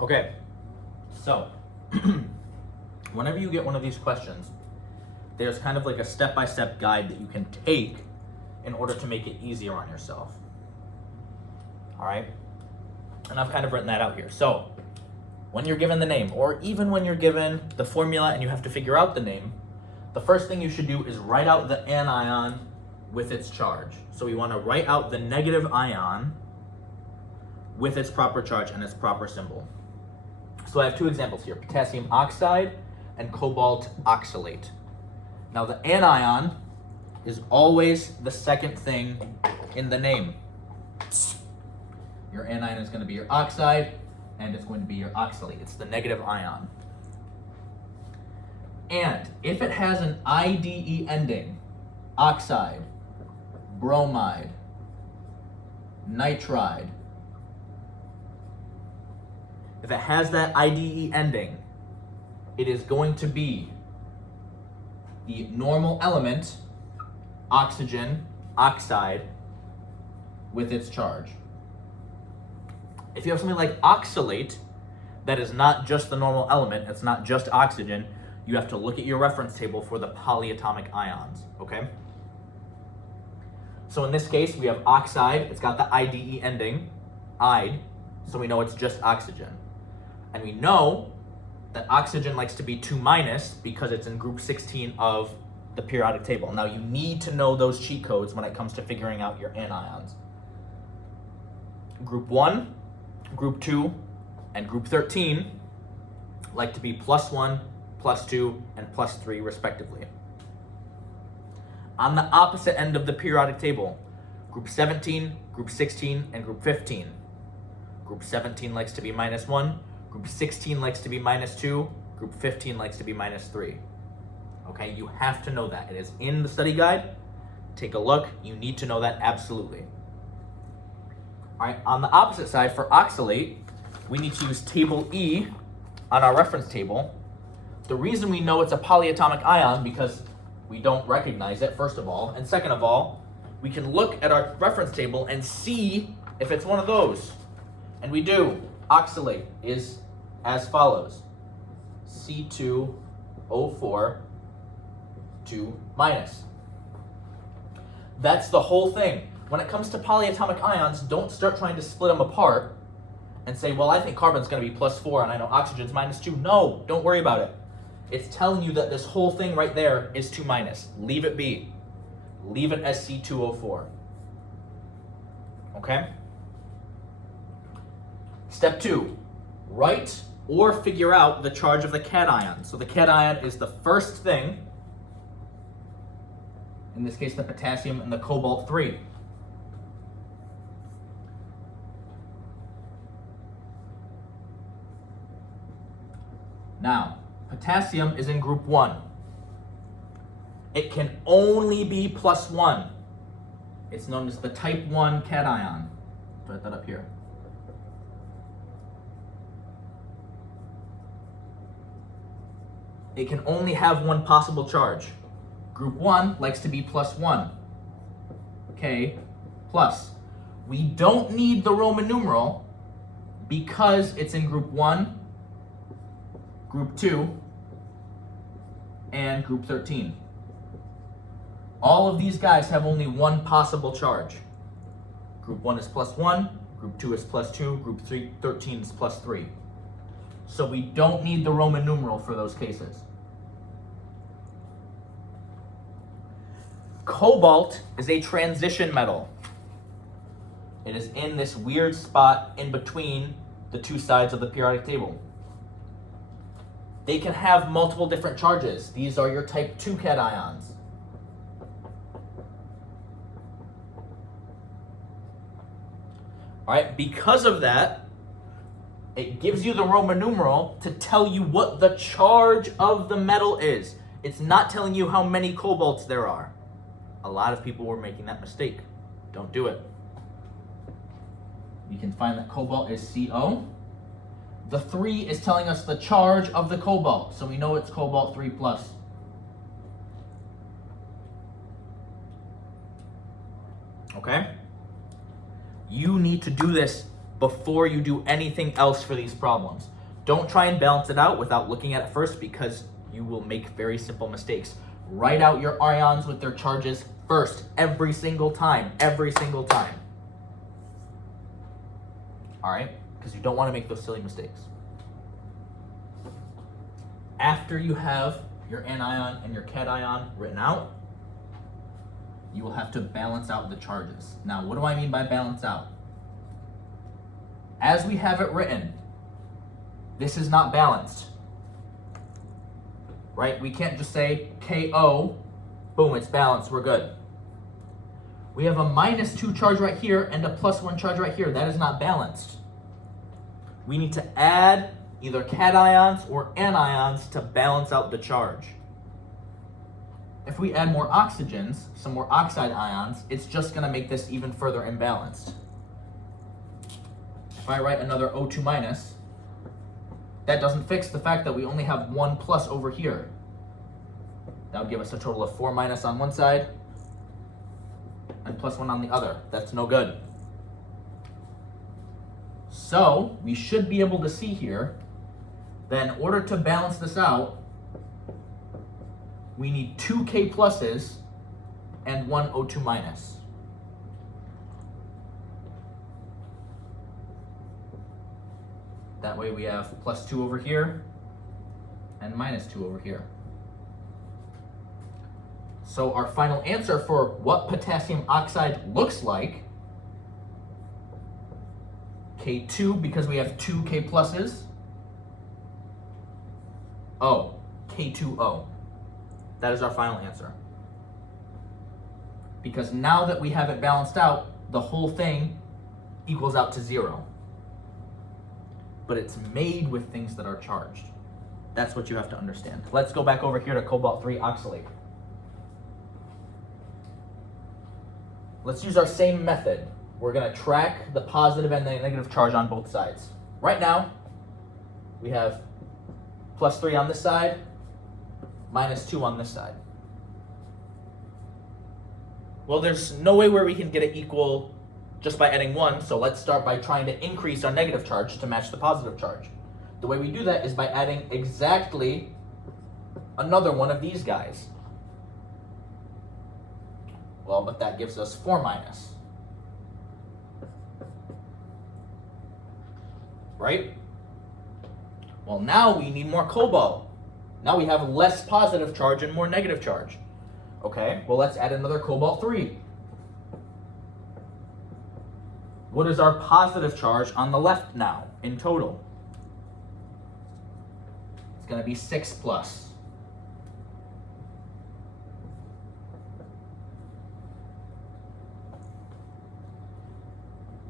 Okay, so whenever you get one of these questions, there's kind of like a step-by-step guide that you can take in order to make it easier on yourself. All right? And I've kind of written that out here. So when you're given the name, or even when you're given the formula and you have to figure out the name, the first thing you should do is write out the anion with its charge. So we want to write out the negative ion with its proper charge and its proper symbol. So I have two examples here, potassium oxide and cobalt oxalate. Now the anion is always the second thing in the name. Your anion is going to be your oxide, and it's going to be your oxalate. It's the negative ion. And if it has an IDE ending, oxide, bromide, nitride, if it has that IDE ending, it is going to be the normal element, oxygen, oxide, with its charge. If you have something like oxalate, that is not just the normal element, it's not just oxygen, you have to look at your reference table for the polyatomic ions, okay? So in this case, we have oxide, it's got the IDE ending, ide, so we know it's just oxygen. And we know that oxygen likes to be 2- because it's in group 16 of the periodic table. Now you need to know those cheat codes when it comes to figuring out your anions. Group 1, group 2, and group 13 like to be +1, +2, and +3 respectively. On the opposite end of the periodic table, group 17, group 16, and group 15. Group 17 likes to be -1, group 16 likes to be -2, group 15 likes to be -3. Okay, you have to know that. It is in the study guide. Take a look. You need to know that absolutely. All right, on the opposite side, for oxalate, we need to use table E on our reference table. The reason we know it's a polyatomic ion because we don't recognize it, first of all, and second of all, we can look at our reference table and see if it's one of those. And we do. Oxalate is as follows: C2O4 2-. That's the whole thing. When it comes to polyatomic ions, don't start trying to split them apart and say, well, I think carbon's going to be +4 and I know oxygen's -2. No, don't worry about it. It's telling you that this whole thing right there is 2-. Leave it be. Leave it as C2O4. Okay? Step 2, write or figure out the charge of the cation. So the cation is the first thing, in this case the potassium and the cobalt 3. Now, potassium is in group 1. It can only be +1. It's known as the type 1 cation. Let's write that up here. It can only have one possible charge. Group 1 likes to be +1. K plus. We don't need the Roman numeral because it's in group 1, group 2, and group 13. All of these guys have only one possible charge. Group 1 is +1, group 2 is +2, group 13 is +3. So we don't need the Roman numeral for those cases. Cobalt is a transition metal. It is in this weird spot in between the two sides of the periodic table. They can have multiple different charges. These are your type 2 cations. All right, because of that, it gives you the Roman numeral to tell you what the charge of the metal is. It's not telling you how many cobalts there are. A lot of people were making that mistake. Don't do it. You can find that cobalt is CO. The 3 is telling us the charge of the cobalt, so we know it's cobalt 3+. Okay? You need to do this before you do anything else for these problems. Don't try and balance it out without looking at it first, because you will make very simple mistakes. Write out your ions with their charges first, every single time, All right? Because you don't want to make those silly mistakes. After you have your anion and your cation written out, you will have to balance out the charges. Now, what do I mean by balance out? As we have it written, this is not balanced, right? We can't just say KO, boom, it's balanced, we're good. We have a -2 charge right here and a +1 charge right here. That is not balanced. We need to add either cations or anions to balance out the charge. If we add more oxygens, some more oxide ions, it's just going to make this even further imbalanced. If I write another O2-, that doesn't fix the fact that we only have 1+ over here. That would give us a total of 4- on one side and +1 on the other. That's no good. So we should be able to see here that in order to balance this out, we need 2 K+ and 1 O2-. That way we have +2 over here and -2 over here. So our final answer for what potassium oxide looks like, K2, because we have 2 K+, O, K2O. That is our final answer. Because now that we have it balanced out, the whole thing equals out to 0. But it's made with things that are charged. That's what you have to understand. Let's go back over here to cobalt-3 oxalate. Let's use our same method. We're going to track the positive and the negative charge on both sides. Right now, we have +3 on this side, -2 on this side. Well, there's no way where we can get it equal just by adding 1, so let's start by trying to increase our negative charge to match the positive charge. The way we do that is by adding exactly another one of these guys. Well, but that gives us 4-. Right? Well, now we need more cobalt. Now we have less positive charge and more negative charge. Okay, well, let's add another cobalt-3. What is our positive charge on the left now in total? It's going to be 6+.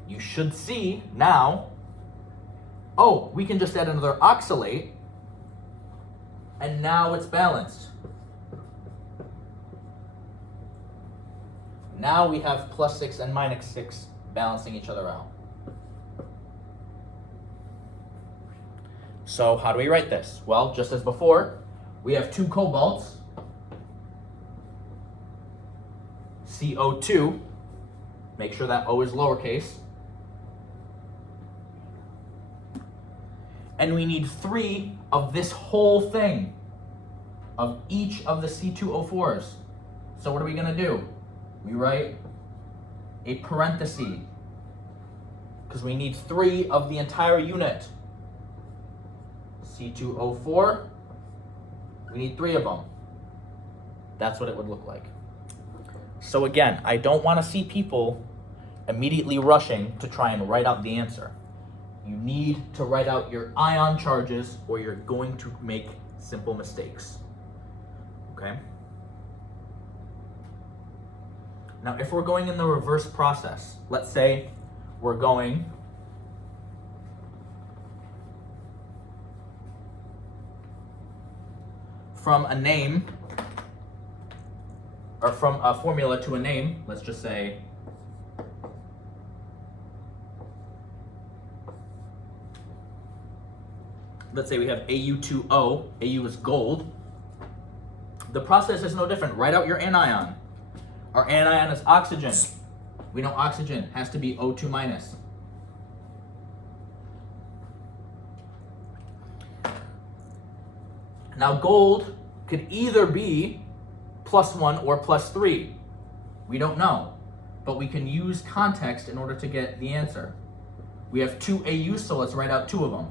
You should see now, oh, we can just add another oxalate, and now it's balanced. Now we have +6 and -6 balancing each other out. So how do we write this? Well, just as before, we have 2 cobalts, CO2, make sure that O is lowercase, and we need 3 of this whole thing, of each of the C2O4s. So what are we going to do? We write a parenthesis, because we need 3 of the entire unit. C2O4, we need 3 of them. That's what it would look like. So again, I don't want to see people immediately rushing to try and write out the answer. You need to write out your ion charges or you're going to make simple mistakes. Okay? Now, if we're going in the reverse process, let's say we're going from a name, or from a formula to a name, let's just say we have AU2O, AU is gold. The process is no different. Write out your anion. Our anion is oxygen. We know oxygen has to be O2-. Now gold could either be +1 or +3. We don't know, but we can use context in order to get the answer. We have 2 AUs, so let's write out 2 of them.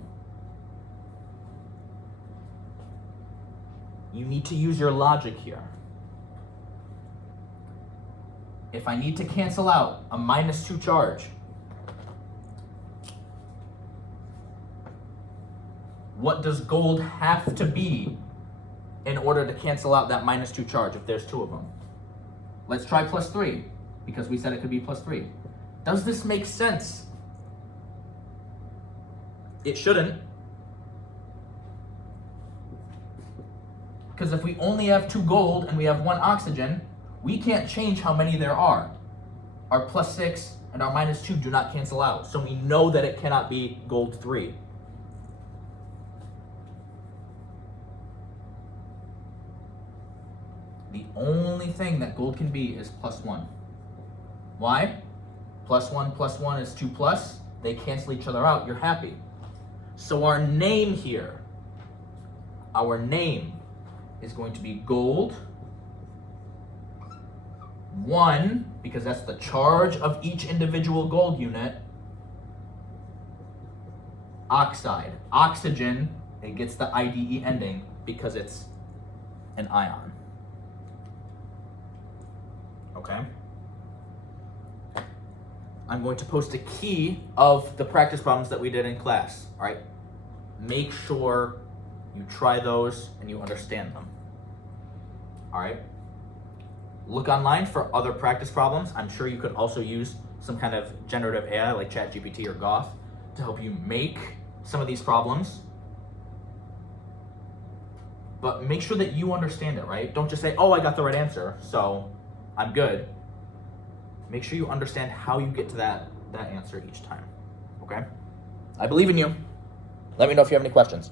You need to use your logic here. If I need to cancel out a -2 charge, what does gold have to be in order to cancel out that -2 charge if there's 2 of them? Let's try +3, because we said it could be +3. Does this make sense? It shouldn't. Because if we only have 2 gold and we have 1 oxygen, we can't change how many there are. Our +6 and our -2 do not cancel out, so we know that it cannot be gold 3. The only thing that gold can be is +1. Why? +1 + 1 is 2 plus. They cancel each other out. You're happy. So our name here, our name is going to be gold 1, because that's the charge of each individual gold unit. Oxide. Oxygen, it gets the IDE ending because it's an ion. Okay? I'm going to post a key of the practice problems that we did in class. All right? Make sure you try those and you understand them. All right? Look online for other practice problems. I'm sure you could also use some kind of generative AI like ChatGPT or Goth to help you make some of these problems. But make sure that you understand it, right? Don't just say, oh, I got the right answer, so I'm good. Make sure you understand how you get to that answer each time, okay? I believe in you. Let me know if you have any questions.